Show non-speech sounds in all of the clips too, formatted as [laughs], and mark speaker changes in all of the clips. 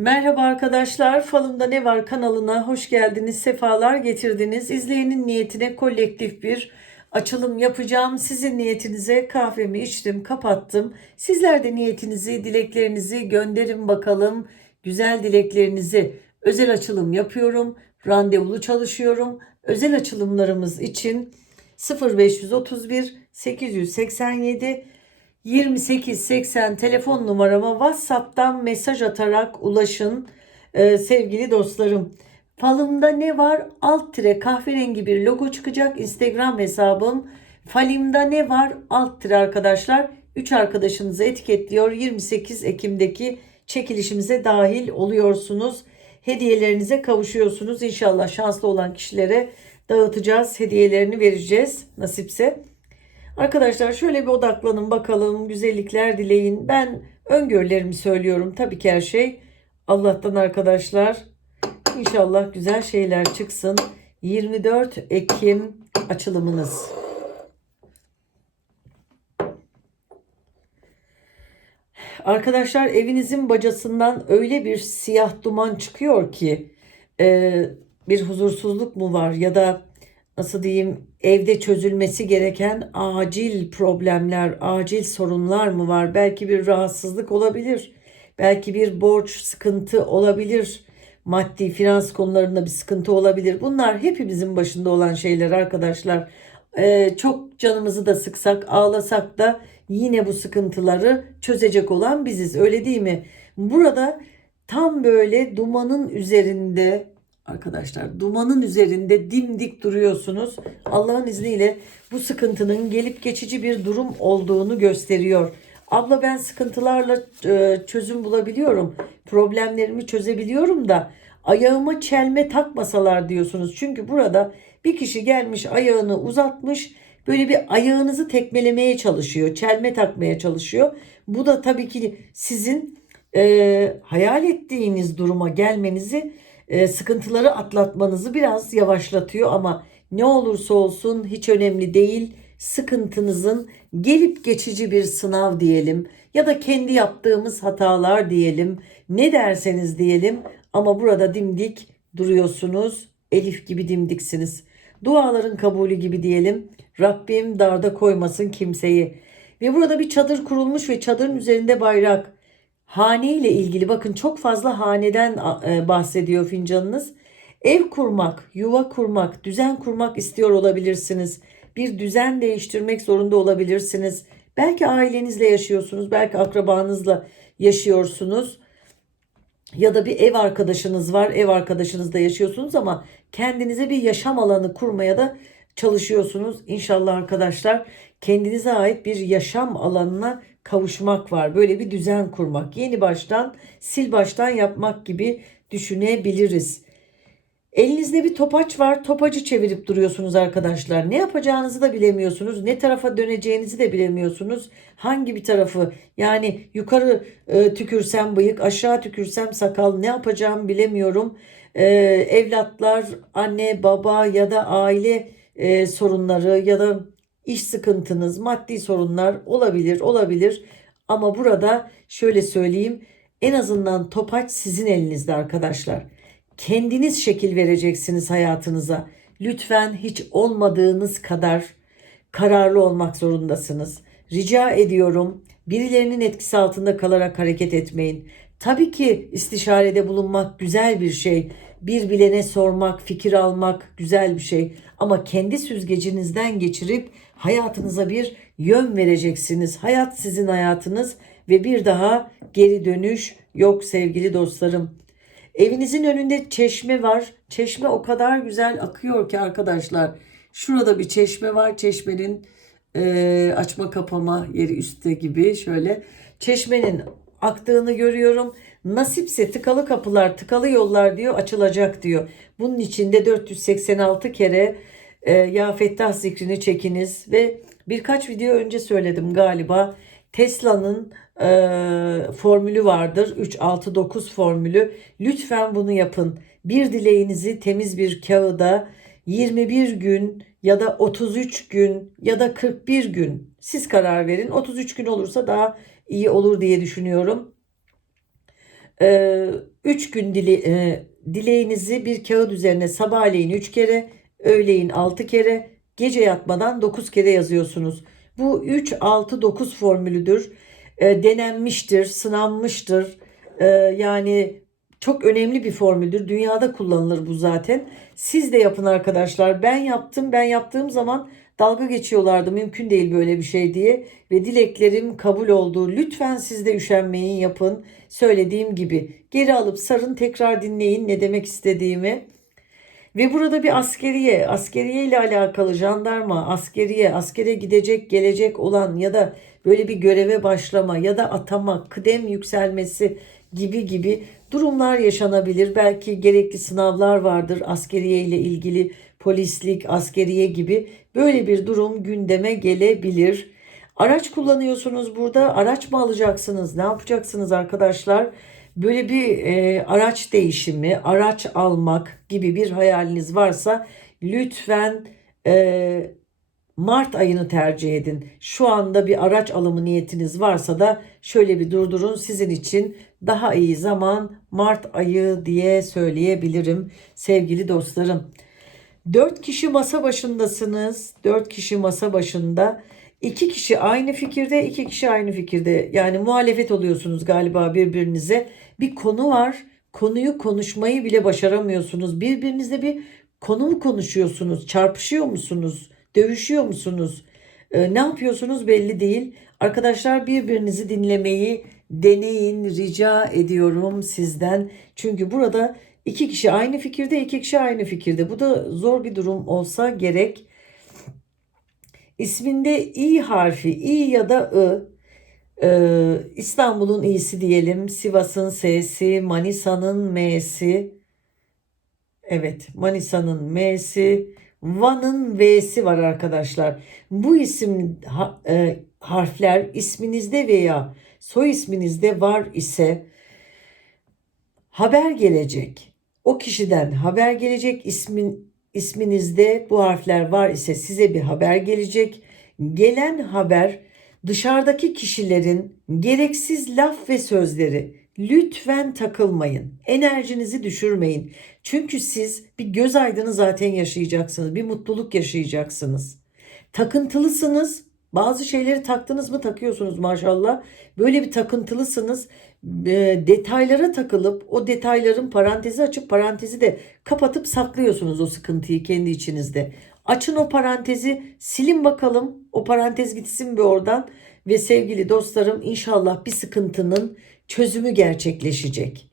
Speaker 1: Merhaba arkadaşlar, Falımda Ne Var kanalına hoş geldiniz, sefalar getirdiniz. İzleyenin niyetine kolektif bir açılım yapacağım. Sizin niyetinize kahvemi içtim, kapattım. Sizler de niyetinizi, dileklerinizi gönderin bakalım. Güzel dileklerinizi özel açılım yapıyorum. Randevulu çalışıyorum. Özel açılımlarımız için 0531 887 2880 telefon numarama WhatsApp'tan mesaj atarak ulaşın Ee, sevgili dostlarım. Falımda ne var? Alt tire kahverengi bir logo çıkacak. Instagram hesabım. Falimda ne var? Alt tire arkadaşlar. 3 arkadaşınızı etiketliyor. 28 Ekim'deki çekilişimize dahil oluyorsunuz. Hediyelerinize kavuşuyorsunuz. İnşallah şanslı olan kişilere dağıtacağız. Hediyelerini vereceğiz nasipse. Arkadaşlar şöyle bir odaklanın bakalım. Güzellikler dileyin. Ben öngörülerimi söylüyorum. Tabii ki her şey Allah'tan arkadaşlar. İnşallah güzel şeyler çıksın. 24 Ekim açılımınız. Arkadaşlar evinizin bacasından öyle bir siyah duman çıkıyor ki e, bir huzursuzluk mu var ya da nasıl diyeyim evde çözülmesi gereken acil problemler, acil sorunlar mı var? Belki bir rahatsızlık olabilir. Belki bir borç, sıkıntı olabilir. Maddi, finans konularında bir sıkıntı olabilir. Bunlar hepimizin başında olan şeyler arkadaşlar. Ee, çok canımızı da sıksak, ağlasak da yine bu sıkıntıları çözecek olan biziz. Öyle değil mi? Burada tam böyle dumanın üzerinde arkadaşlar dumanın üzerinde dimdik duruyorsunuz. Allah'ın izniyle bu sıkıntının gelip geçici bir durum olduğunu gösteriyor. Abla ben sıkıntılarla e, çözüm bulabiliyorum. Problemlerimi çözebiliyorum da ayağıma çelme takmasalar diyorsunuz. Çünkü burada bir kişi gelmiş ayağını uzatmış böyle bir ayağınızı tekmelemeye çalışıyor. Çelme takmaya çalışıyor. Bu da tabii ki sizin e, hayal ettiğiniz duruma gelmenizi e, sıkıntıları atlatmanızı biraz yavaşlatıyor ama ne olursa olsun hiç önemli değil. Sıkıntınızın gelip geçici bir sınav diyelim ya da kendi yaptığımız hatalar diyelim. Ne derseniz diyelim ama burada dimdik duruyorsunuz. Elif gibi dimdiksiniz. Duaların kabulü gibi diyelim. Rabbim darda koymasın kimseyi. Ve burada bir çadır kurulmuş ve çadırın üzerinde bayrak. Hane ile ilgili bakın çok fazla haneden e, bahsediyor fincanınız. Ev kurmak, yuva kurmak, düzen kurmak istiyor olabilirsiniz. Bir düzen değiştirmek zorunda olabilirsiniz. Belki ailenizle yaşıyorsunuz, belki akrabanızla yaşıyorsunuz. Ya da bir ev arkadaşınız var, ev arkadaşınızla yaşıyorsunuz ama kendinize bir yaşam alanı kurmaya da çalışıyorsunuz. İnşallah arkadaşlar kendinize ait bir yaşam alanına kavuşmak var. Böyle bir düzen kurmak. Yeni baştan, sil baştan yapmak gibi düşünebiliriz. Elinizde bir topaç var. Topacı çevirip duruyorsunuz arkadaşlar. Ne yapacağınızı da bilemiyorsunuz. Ne tarafa döneceğinizi de bilemiyorsunuz. Hangi bir tarafı yani yukarı e, tükürsem bıyık, aşağı tükürsem sakal ne yapacağımı bilemiyorum. E, evlatlar, anne, baba ya da aile e, sorunları ya da iş sıkıntınız, maddi sorunlar olabilir, olabilir. Ama burada şöyle söyleyeyim, en azından topaç sizin elinizde arkadaşlar. Kendiniz şekil vereceksiniz hayatınıza. Lütfen hiç olmadığınız kadar kararlı olmak zorundasınız. Rica ediyorum birilerinin etkisi altında kalarak hareket etmeyin. Tabii ki istişarede bulunmak güzel bir şey. Bir bilene sormak, fikir almak güzel bir şey. Ama kendi süzgecinizden geçirip hayatınıza bir yön vereceksiniz. Hayat sizin hayatınız ve bir daha geri dönüş yok sevgili dostlarım. Evinizin önünde çeşme var. Çeşme o kadar güzel akıyor ki arkadaşlar. Şurada bir çeşme var. Çeşmenin e, açma kapama yeri üstte gibi şöyle. Çeşmenin aktığını görüyorum. Nasipse tıkalı kapılar, tıkalı yollar diyor açılacak diyor. Bunun içinde 486 kere e, Ya Fettah zikrini çekiniz ve birkaç video önce söyledim galiba. Tesla'nın e, formülü vardır. 369 formülü. Lütfen bunu yapın. Bir dileğinizi temiz bir kağıda 21 gün ya da 33 gün ya da 41 gün siz karar verin. 33 gün olursa daha iyi olur diye düşünüyorum. Ee, üç gün dile, e, dileğinizi bir kağıt üzerine sabahleyin üç kere, öğleyin altı kere, gece yatmadan dokuz kere yazıyorsunuz. Bu 3, 6, 9 formülüdür. E, denenmiştir, sınanmıştır. E, yani çok önemli bir formüldür. Dünyada kullanılır bu zaten. Siz de yapın arkadaşlar. Ben yaptım. Ben yaptığım zaman dalga geçiyorlardı. Mümkün değil böyle bir şey diye. Ve dileklerim kabul oldu. Lütfen siz de üşenmeyin yapın. Söylediğim gibi. Geri alıp sarın tekrar dinleyin ne demek istediğimi. Ve burada bir askeriye, askeriye ile alakalı jandarma, askeriye, askere gidecek, gelecek olan ya da böyle bir göreve başlama ya da atama, kıdem yükselmesi gibi gibi durumlar yaşanabilir. Belki gerekli sınavlar vardır askeriye ile ilgili, polislik, askeriye gibi böyle bir durum gündeme gelebilir. Araç kullanıyorsunuz burada. Araç mı alacaksınız? Ne yapacaksınız arkadaşlar? Böyle bir e, araç değişimi, araç almak gibi bir hayaliniz varsa lütfen e, Mart ayını tercih edin. Şu anda bir araç alımı niyetiniz varsa da şöyle bir durdurun. Sizin için daha iyi zaman Mart ayı diye söyleyebilirim sevgili dostlarım. 4 kişi masa başındasınız. 4 kişi masa başında. 2 kişi aynı fikirde, 2 kişi aynı fikirde. Yani muhalefet oluyorsunuz galiba birbirinize. Bir konu var. Konuyu konuşmayı bile başaramıyorsunuz. Birbirinizle bir konu mu konuşuyorsunuz? Çarpışıyor musunuz? Dövüşüyor musunuz? Ee, ne yapıyorsunuz belli değil. Arkadaşlar birbirinizi dinlemeyi deneyin rica ediyorum sizden. Çünkü burada iki kişi aynı fikirde, iki kişi aynı fikirde. Bu da zor bir durum olsa gerek. İsminde İ harfi, İ ya da I. Ee, İstanbul'un İ'si diyelim, Sivas'ın S'si, Manisa'nın M'si. Evet, Manisa'nın M'si, Van'ın V'si var arkadaşlar. Bu isim ha- e, harfler isminizde veya soy isminizde var ise haber gelecek. O kişiden haber gelecek ismin isminizde bu harfler var ise size bir haber gelecek. Gelen haber dışarıdaki kişilerin gereksiz laf ve sözleri. Lütfen takılmayın. Enerjinizi düşürmeyin. Çünkü siz bir göz aydını zaten yaşayacaksınız. Bir mutluluk yaşayacaksınız. Takıntılısınız. Bazı şeyleri taktınız mı takıyorsunuz maşallah. Böyle bir takıntılısınız. E, detaylara takılıp o detayların parantezi açıp parantezi de kapatıp saklıyorsunuz o sıkıntıyı kendi içinizde. Açın o parantezi, silin bakalım. O parantez gitsin bir oradan ve sevgili dostlarım inşallah bir sıkıntının çözümü gerçekleşecek.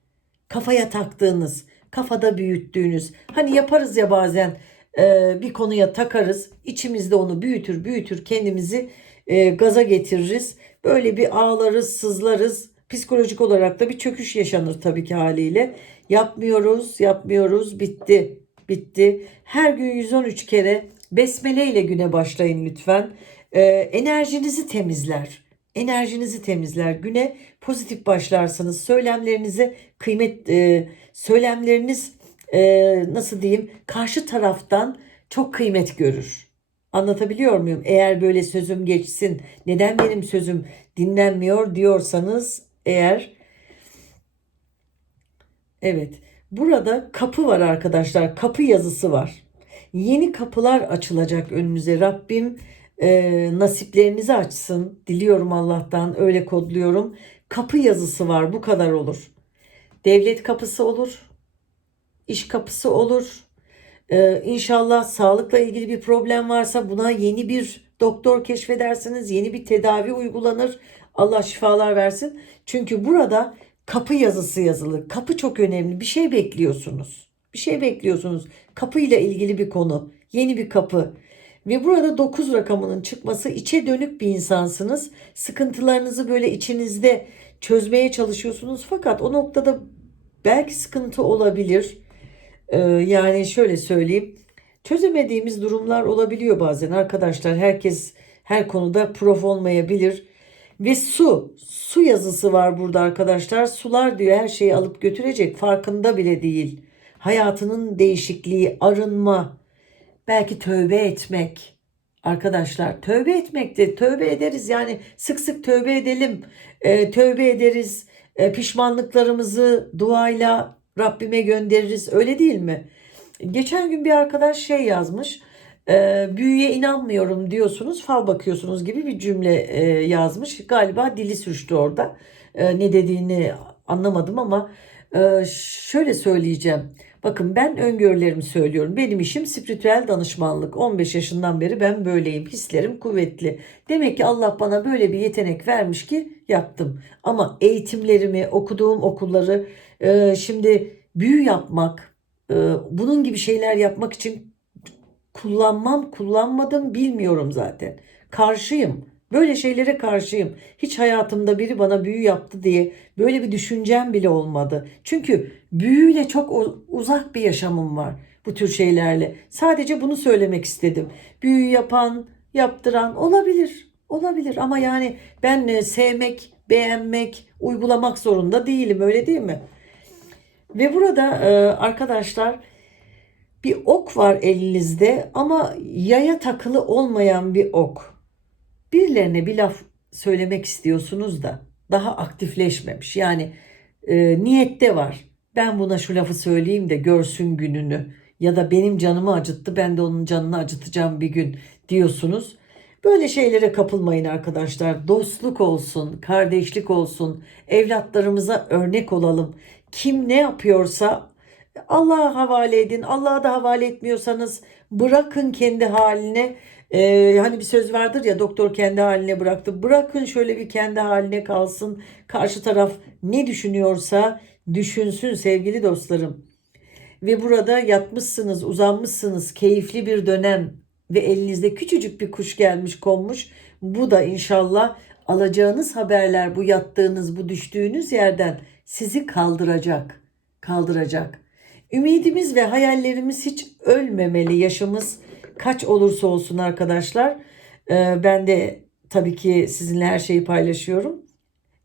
Speaker 1: Kafaya taktığınız, kafada büyüttüğünüz, hani yaparız ya bazen e, bir konuya takarız, içimizde onu büyütür büyütür kendimizi e, gaza getiririz. Böyle bir ağlarız, sızlarız. Psikolojik olarak da bir çöküş yaşanır tabii ki haliyle. Yapmıyoruz, yapmıyoruz, bitti, bitti. Her gün 113 kere besmele ile güne başlayın lütfen. E, enerjinizi temizler enerjinizi temizler. Güne pozitif başlarsınız. Söylemlerinize kıymet, e, söylemleriniz e, nasıl diyeyim karşı taraftan çok kıymet görür. Anlatabiliyor muyum? Eğer böyle sözüm geçsin, neden benim sözüm dinlenmiyor diyorsanız eğer evet burada kapı var arkadaşlar. Kapı yazısı var. Yeni kapılar açılacak önünüze. Rabbim e, nasiplerinizi açsın. Diliyorum Allah'tan öyle kodluyorum. Kapı yazısı var bu kadar olur. Devlet kapısı olur. iş kapısı olur. Ee, inşallah sağlıkla ilgili bir problem varsa buna yeni bir doktor keşfedersiniz. Yeni bir tedavi uygulanır. Allah şifalar versin. Çünkü burada kapı yazısı yazılı. Kapı çok önemli. Bir şey bekliyorsunuz. Bir şey bekliyorsunuz. Kapıyla ilgili bir konu. Yeni bir kapı. Ve burada 9 rakamının çıkması içe dönük bir insansınız. Sıkıntılarınızı böyle içinizde çözmeye çalışıyorsunuz. Fakat o noktada belki sıkıntı olabilir. Ee, yani şöyle söyleyeyim. Çözemediğimiz durumlar olabiliyor bazen arkadaşlar. Herkes her konuda prof olmayabilir. Ve su, su yazısı var burada arkadaşlar. Sular diyor her şeyi alıp götürecek farkında bile değil. Hayatının değişikliği, arınma, belki tövbe etmek. Arkadaşlar tövbe etmek de tövbe ederiz yani sık sık tövbe edelim. Ee, tövbe ederiz. E, pişmanlıklarımızı duayla Rabbime göndeririz. Öyle değil mi? Geçen gün bir arkadaş şey yazmış. E, büyüye inanmıyorum diyorsunuz, fal bakıyorsunuz gibi bir cümle e, yazmış. Galiba dili sürçtü orada. E, ne dediğini anlamadım ama e, şöyle söyleyeceğim. Bakın ben öngörülerimi söylüyorum. Benim işim spiritüel danışmanlık. 15 yaşından beri ben böyleyim. Hislerim kuvvetli. Demek ki Allah bana böyle bir yetenek vermiş ki yaptım. Ama eğitimlerimi, okuduğum okulları e, şimdi büyü yapmak, e, bunun gibi şeyler yapmak için kullanmam, kullanmadım bilmiyorum zaten. Karşıyım. Böyle şeylere karşıyım. Hiç hayatımda biri bana büyü yaptı diye böyle bir düşüncem bile olmadı. Çünkü büyüyle çok uzak bir yaşamım var bu tür şeylerle. Sadece bunu söylemek istedim. Büyü yapan, yaptıran olabilir. Olabilir ama yani ben e, sevmek, beğenmek, uygulamak zorunda değilim öyle değil mi? Ve burada e, arkadaşlar bir ok var elinizde ama yaya takılı olmayan bir ok. Birilerine bir laf söylemek istiyorsunuz da daha aktifleşmemiş. Yani e, niyette var. Ben buna şu lafı söyleyeyim de görsün gününü. Ya da benim canımı acıttı ben de onun canını acıtacağım bir gün diyorsunuz. Böyle şeylere kapılmayın arkadaşlar. Dostluk olsun, kardeşlik olsun. Evlatlarımıza örnek olalım. Kim ne yapıyorsa Allah'a havale edin. Allah'a da havale etmiyorsanız bırakın kendi haline. Ee, hani bir söz vardır ya doktor kendi haline bıraktı. Bırakın şöyle bir kendi haline kalsın. Karşı taraf ne düşünüyorsa düşünsün sevgili dostlarım. Ve burada yatmışsınız, uzanmışsınız. Keyifli bir dönem ve elinizde küçücük bir kuş gelmiş konmuş. Bu da inşallah alacağınız haberler bu yattığınız, bu düştüğünüz yerden sizi kaldıracak. Kaldıracak. Ümidimiz ve hayallerimiz hiç ölmemeli. Yaşımız kaç olursa olsun arkadaşlar. Ee, ben de tabii ki sizinle her şeyi paylaşıyorum.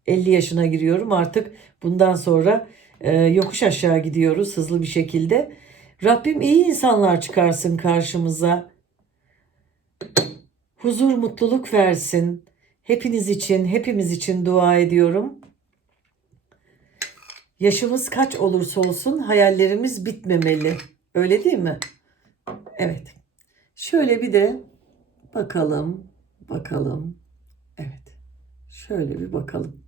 Speaker 1: 50 yaşına giriyorum artık bundan sonra e, yokuş aşağı gidiyoruz hızlı bir şekilde. Rabbim iyi insanlar çıkarsın karşımıza. Huzur, mutluluk versin. Hepiniz için, hepimiz için dua ediyorum. Yaşımız kaç olursa olsun hayallerimiz bitmemeli. Öyle değil mi? Evet. Şöyle bir de bakalım, bakalım. Evet. Şöyle bir bakalım.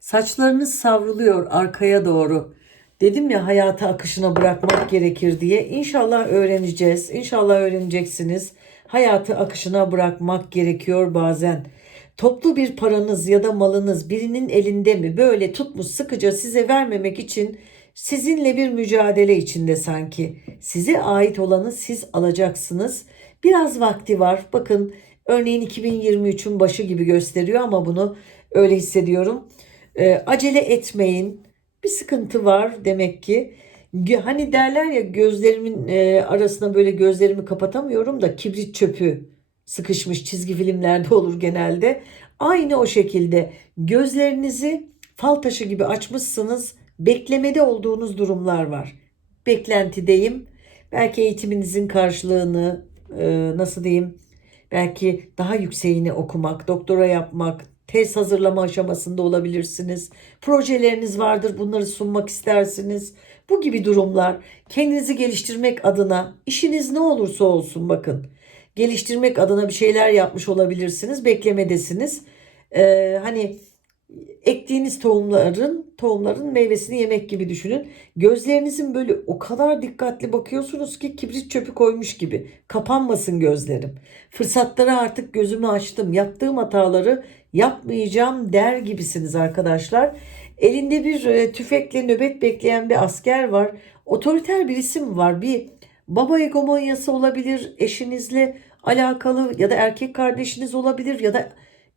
Speaker 1: Saçlarınız savruluyor arkaya doğru. Dedim ya hayata akışına bırakmak gerekir diye. İnşallah öğreneceğiz. İnşallah öğreneceksiniz. Hayatı akışına bırakmak gerekiyor bazen. Toplu bir paranız ya da malınız birinin elinde mi böyle tutmuş sıkıca size vermemek için sizinle bir mücadele içinde sanki. Size ait olanı siz alacaksınız. Biraz vakti var. Bakın örneğin 2023'ün başı gibi gösteriyor ama bunu öyle hissediyorum. Ee, acele etmeyin. Bir sıkıntı var demek ki. Hani derler ya gözlerimin e, arasına böyle gözlerimi kapatamıyorum da kibrit çöpü sıkışmış çizgi filmlerde [laughs] olur genelde. Aynı o şekilde gözlerinizi fal taşı gibi açmışsınız. Beklemede olduğunuz durumlar var. Beklentideyim. Belki eğitiminizin karşılığını e, nasıl diyeyim? Belki daha yükseğini okumak, doktora yapmak, tez hazırlama aşamasında olabilirsiniz. Projeleriniz vardır, bunları sunmak istersiniz. Bu gibi durumlar kendinizi geliştirmek adına işiniz ne olursa olsun bakın. Geliştirmek adına bir şeyler yapmış olabilirsiniz. Beklemedesiniz. Ee, hani ektiğiniz tohumların tohumların meyvesini yemek gibi düşünün. Gözlerinizin böyle o kadar dikkatli bakıyorsunuz ki kibrit çöpü koymuş gibi. Kapanmasın gözlerim. Fırsatlara artık gözümü açtım. Yaptığım hataları yapmayacağım der gibisiniz arkadaşlar. Elinde bir e, tüfekle nöbet bekleyen bir asker var. Otoriter bir isim var. Bir baba egomonyası olabilir. Eşinizle alakalı ya da erkek kardeşiniz olabilir ya da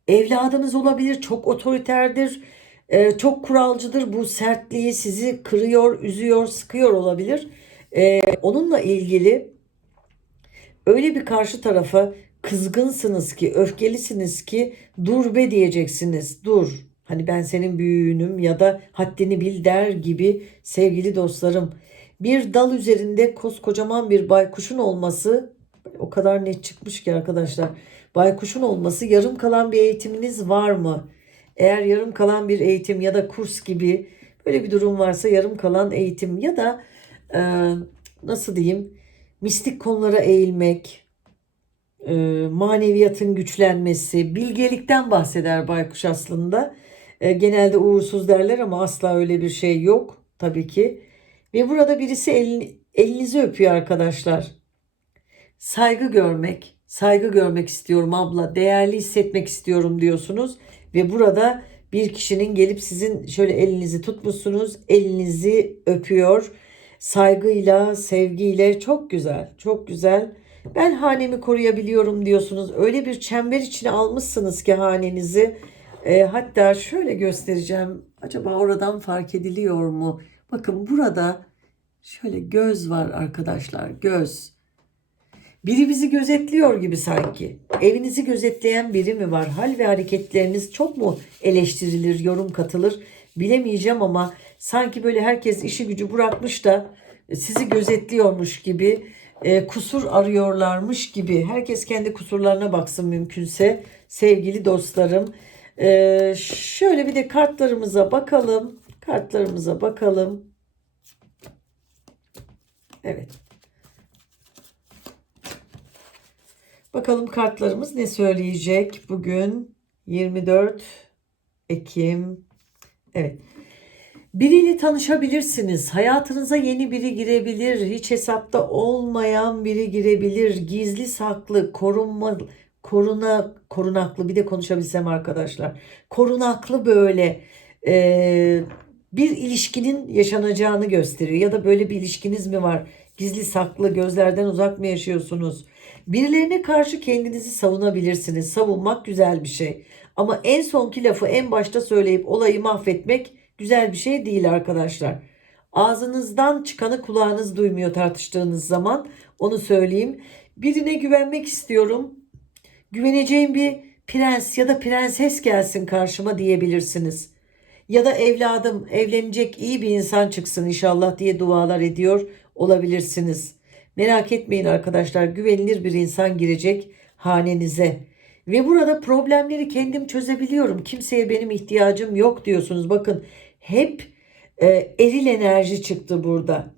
Speaker 1: evladınız olabilir. Çok otoriterdir. e, çok kuralcıdır. Bu sertliği sizi kırıyor, üzüyor, sıkıyor olabilir. E, onunla ilgili öyle bir karşı tarafa kızgınsınız ki, öfkelisiniz ki dur be diyeceksiniz. Dur. Hani ben senin büyüğünüm ya da haddini bil der gibi sevgili dostlarım. Bir dal üzerinde koskocaman bir baykuşun olması o kadar net çıkmış ki arkadaşlar. Baykuşun olması yarım kalan bir eğitiminiz var mı? Eğer yarım kalan bir eğitim ya da kurs gibi böyle bir durum varsa yarım kalan eğitim ya da e, nasıl diyeyim mistik konulara eğilmek, e, maneviyatın güçlenmesi, bilgelikten bahseder Baykuş aslında. E, genelde uğursuz derler ama asla öyle bir şey yok tabii ki. Ve burada birisi elini, elinizi öpüyor arkadaşlar. Saygı görmek, saygı görmek istiyorum abla, değerli hissetmek istiyorum diyorsunuz. Ve burada bir kişinin gelip sizin şöyle elinizi tutmuşsunuz, elinizi öpüyor. Saygıyla, sevgiyle çok güzel, çok güzel. Ben hanemi koruyabiliyorum diyorsunuz. Öyle bir çember içine almışsınız ki hanenizi. E, hatta şöyle göstereceğim. Acaba oradan fark ediliyor mu? Bakın burada şöyle göz var arkadaşlar. Göz. Biri bizi gözetliyor gibi sanki. Evinizi gözetleyen biri mi var? Hal ve hareketleriniz çok mu eleştirilir, yorum katılır? Bilemeyeceğim ama sanki böyle herkes işi gücü bırakmış da sizi gözetliyormuş gibi, e, kusur arıyorlarmış gibi. Herkes kendi kusurlarına baksın mümkünse sevgili dostlarım. E, şöyle bir de kartlarımıza bakalım. Kartlarımıza bakalım. Evet. Bakalım kartlarımız ne söyleyecek bugün 24 Ekim. Evet. Biriyle tanışabilirsiniz. Hayatınıza yeni biri girebilir. Hiç hesapta olmayan biri girebilir. Gizli saklı, korunma, koruna, korunaklı bir de konuşabilsem arkadaşlar. Korunaklı böyle e, bir ilişkinin yaşanacağını gösteriyor. Ya da böyle bir ilişkiniz mi var? Gizli saklı, gözlerden uzak mı yaşıyorsunuz? Birilerine karşı kendinizi savunabilirsiniz. Savunmak güzel bir şey. Ama en sonki lafı en başta söyleyip olayı mahvetmek güzel bir şey değil arkadaşlar. Ağzınızdan çıkanı kulağınız duymuyor tartıştığınız zaman. Onu söyleyeyim. Birine güvenmek istiyorum. Güveneceğim bir prens ya da prenses gelsin karşıma diyebilirsiniz. Ya da evladım evlenecek iyi bir insan çıksın inşallah diye dualar ediyor olabilirsiniz. Merak etmeyin arkadaşlar güvenilir bir insan girecek hanenize. Ve burada problemleri kendim çözebiliyorum. Kimseye benim ihtiyacım yok diyorsunuz. Bakın hep e, eril enerji çıktı burada.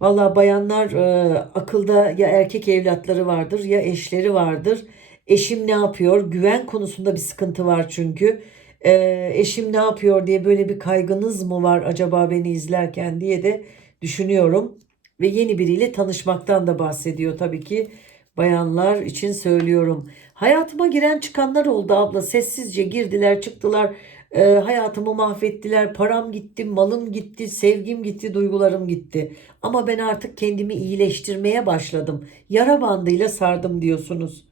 Speaker 1: Valla bayanlar e, akılda ya erkek evlatları vardır ya eşleri vardır. Eşim ne yapıyor? Güven konusunda bir sıkıntı var çünkü. E, eşim ne yapıyor diye böyle bir kaygınız mı var acaba beni izlerken diye de düşünüyorum. Ve yeni biriyle tanışmaktan da bahsediyor tabii ki bayanlar için söylüyorum. Hayatıma giren çıkanlar oldu abla. Sessizce girdiler çıktılar. E, hayatımı mahvettiler. Param gitti, malım gitti, sevgim gitti, duygularım gitti. Ama ben artık kendimi iyileştirmeye başladım. Yara bandıyla sardım diyorsunuz.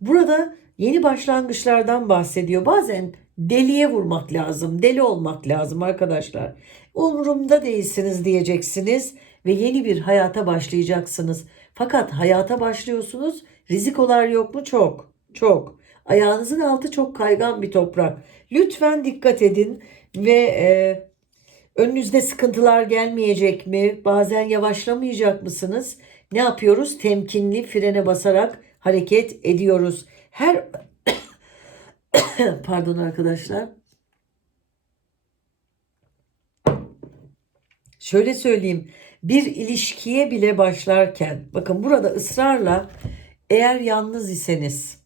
Speaker 1: Burada yeni başlangıçlardan bahsediyor. Bazen deliye vurmak lazım. Deli olmak lazım arkadaşlar. Umurumda değilsiniz diyeceksiniz ve yeni bir hayata başlayacaksınız. Fakat hayata başlıyorsunuz. Rizikolar yok mu? Çok. Çok. Ayağınızın altı çok kaygan bir toprak. Lütfen dikkat edin ve e, önünüzde sıkıntılar gelmeyecek mi? Bazen yavaşlamayacak mısınız? Ne yapıyoruz? Temkinli frene basarak hareket ediyoruz. Her [coughs] pardon arkadaşlar. Şöyle söyleyeyim. Bir ilişkiye bile başlarken bakın burada ısrarla eğer yalnız iseniz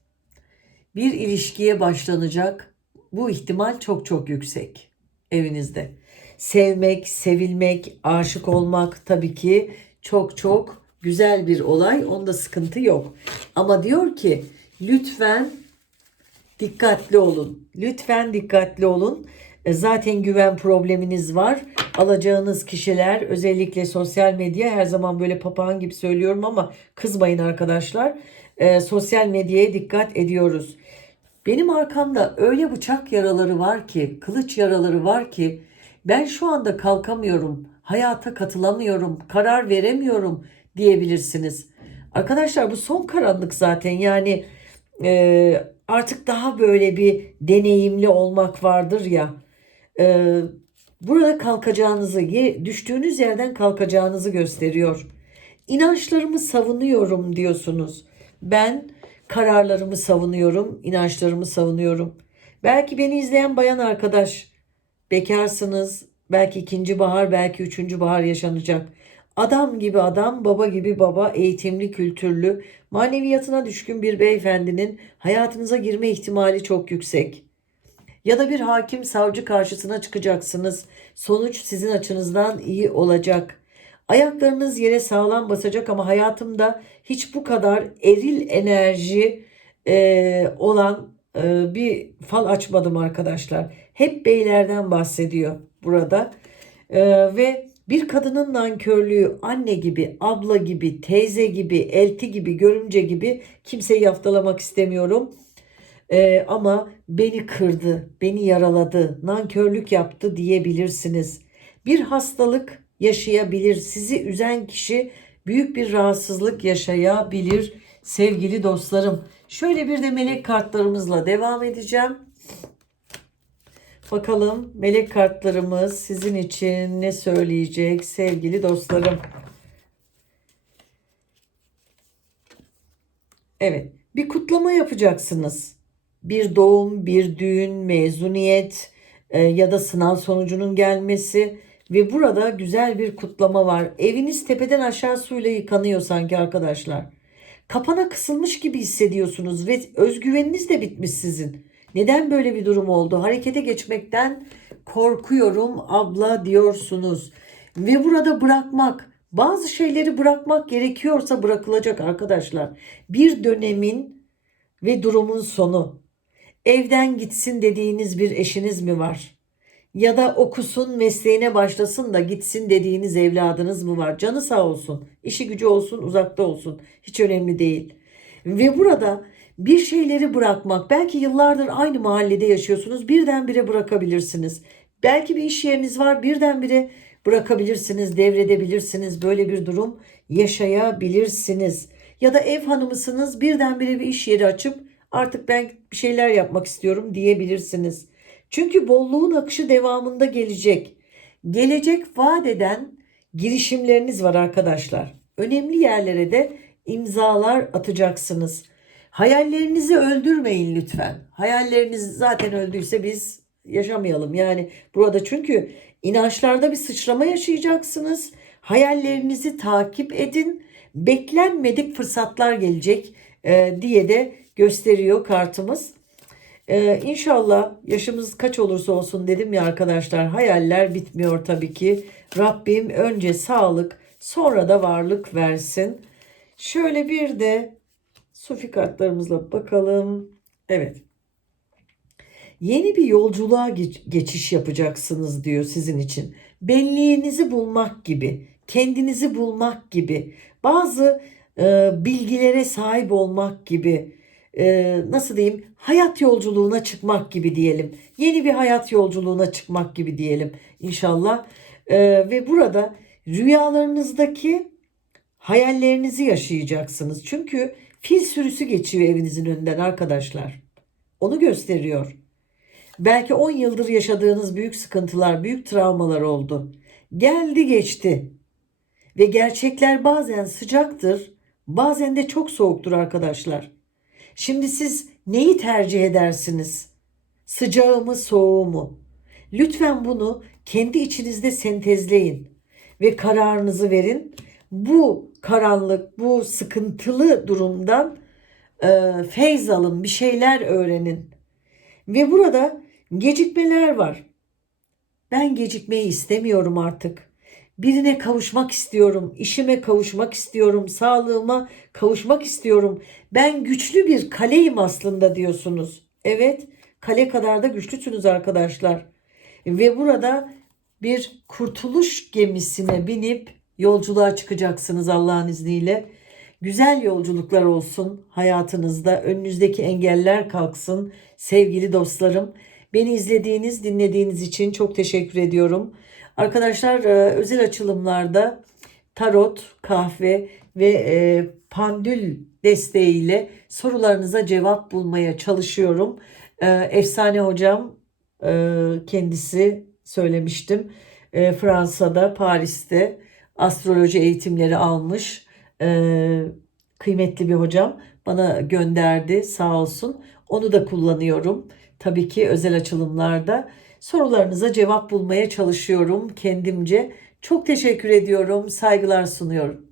Speaker 1: bir ilişkiye başlanacak bu ihtimal çok çok yüksek evinizde. Sevmek, sevilmek, aşık olmak tabii ki çok çok güzel bir olay. Onda sıkıntı yok. Ama diyor ki lütfen dikkatli olun. Lütfen dikkatli olun. E, Zaten güven probleminiz var. Alacağınız kişiler özellikle sosyal medya her zaman böyle papağan gibi söylüyorum ama kızmayın arkadaşlar. E, sosyal medyaya dikkat ediyoruz. Benim arkamda öyle bıçak yaraları var ki, kılıç yaraları var ki ben şu anda kalkamıyorum, hayata katılamıyorum, karar veremiyorum diyebilirsiniz. Arkadaşlar bu son karanlık zaten yani e, artık daha böyle bir deneyimli olmak vardır ya. E, burada kalkacağınızı, düştüğünüz yerden kalkacağınızı gösteriyor. İnançlarımı savunuyorum diyorsunuz. Ben kararlarımı savunuyorum, inançlarımı savunuyorum. Belki beni izleyen bayan arkadaş bekarsınız. Belki ikinci bahar, belki üçüncü bahar yaşanacak. Adam gibi adam, baba gibi baba, eğitimli, kültürlü, maneviyatına düşkün bir beyefendinin hayatınıza girme ihtimali çok yüksek. Ya da bir hakim savcı karşısına çıkacaksınız. Sonuç sizin açınızdan iyi olacak. Ayaklarınız yere sağlam basacak ama hayatımda hiç bu kadar eril enerji e, olan e, bir fal açmadım arkadaşlar. Hep beylerden bahsediyor burada. E, ve bir kadının nankörlüğü anne gibi, abla gibi, teyze gibi, elti gibi, görümce gibi kimseyi yaftalamak istemiyorum. Ee, ama beni kırdı, beni yaraladı, nankörlük yaptı diyebilirsiniz. Bir hastalık yaşayabilir. Sizi üzen kişi büyük bir rahatsızlık yaşayabilir sevgili dostlarım. Şöyle bir de melek kartlarımızla devam edeceğim. Bakalım melek kartlarımız sizin için ne söyleyecek sevgili dostlarım. Evet, bir kutlama yapacaksınız. Bir doğum, bir düğün, mezuniyet e, ya da sınav sonucunun gelmesi ve burada güzel bir kutlama var. Eviniz tepeden aşağı suyla yıkanıyor sanki arkadaşlar. Kapana kısılmış gibi hissediyorsunuz ve özgüveniniz de bitmiş sizin. Neden böyle bir durum oldu? Harekete geçmekten korkuyorum abla diyorsunuz. Ve burada bırakmak, bazı şeyleri bırakmak gerekiyorsa bırakılacak arkadaşlar. Bir dönemin ve durumun sonu. Evden gitsin dediğiniz bir eşiniz mi var? Ya da okusun mesleğine başlasın da gitsin dediğiniz evladınız mı var? Canı sağ olsun, işi gücü olsun, uzakta olsun. Hiç önemli değil. Ve burada bir şeyleri bırakmak, belki yıllardır aynı mahallede yaşıyorsunuz, birdenbire bırakabilirsiniz. Belki bir iş yeriniz var, birdenbire bırakabilirsiniz, devredebilirsiniz. Böyle bir durum yaşayabilirsiniz. Ya da ev hanımısınız, birdenbire bir iş yeri açıp artık ben bir şeyler yapmak istiyorum diyebilirsiniz. Çünkü bolluğun akışı devamında gelecek. Gelecek vaat eden girişimleriniz var arkadaşlar. Önemli yerlere de imzalar atacaksınız. Hayallerinizi öldürmeyin lütfen. Hayalleriniz zaten öldüyse biz yaşamayalım. Yani burada çünkü inançlarda bir sıçrama yaşayacaksınız. Hayallerinizi takip edin. Beklenmedik fırsatlar gelecek e, diye de gösteriyor kartımız. Ee, inşallah yaşımız kaç olursa olsun dedim ya arkadaşlar hayaller bitmiyor tabii ki. Rabbim önce sağlık sonra da varlık versin. Şöyle bir de sufi kartlarımızla bakalım. Evet. Yeni bir yolculuğa geç- geçiş yapacaksınız diyor sizin için. Benliğinizi bulmak gibi, kendinizi bulmak gibi, bazı e, bilgilere sahip olmak gibi, e, nasıl diyeyim, hayat yolculuğuna çıkmak gibi diyelim. Yeni bir hayat yolculuğuna çıkmak gibi diyelim inşallah. E, ve burada rüyalarınızdaki hayallerinizi yaşayacaksınız. Çünkü fil sürüsü geçiyor evinizin önünden arkadaşlar. Onu gösteriyor. Belki 10 yıldır yaşadığınız büyük sıkıntılar, büyük travmalar oldu. Geldi geçti. Ve gerçekler bazen sıcaktır, bazen de çok soğuktur arkadaşlar. Şimdi siz neyi tercih edersiniz? Sıcağı mı, soğuğu mu? Lütfen bunu kendi içinizde sentezleyin ve kararınızı verin. Bu karanlık, bu sıkıntılı durumdan e, feyz alın, bir şeyler öğrenin. Ve burada gecikmeler var. Ben gecikmeyi istemiyorum artık. Birine kavuşmak istiyorum, işime kavuşmak istiyorum, sağlığıma kavuşmak istiyorum. Ben güçlü bir kaleyim aslında diyorsunuz. Evet, kale kadar da güçlüsünüz arkadaşlar. Ve burada bir kurtuluş gemisine binip yolculuğa çıkacaksınız Allah'ın izniyle. Güzel yolculuklar olsun hayatınızda. Önünüzdeki engeller kalksın sevgili dostlarım. Beni izlediğiniz, dinlediğiniz için çok teşekkür ediyorum. Arkadaşlar e, özel açılımlarda tarot, kahve ve e, pandül desteğiyle sorularınıza cevap bulmaya çalışıyorum. E, Efsane hocam kendisi söylemiştim. Fransa'da, Paris'te astroloji eğitimleri almış. E, kıymetli bir hocam bana gönderdi sağ olsun. Onu da kullanıyorum. tabii ki özel açılımlarda sorularınıza cevap bulmaya çalışıyorum kendimce. Çok teşekkür ediyorum, saygılar sunuyorum.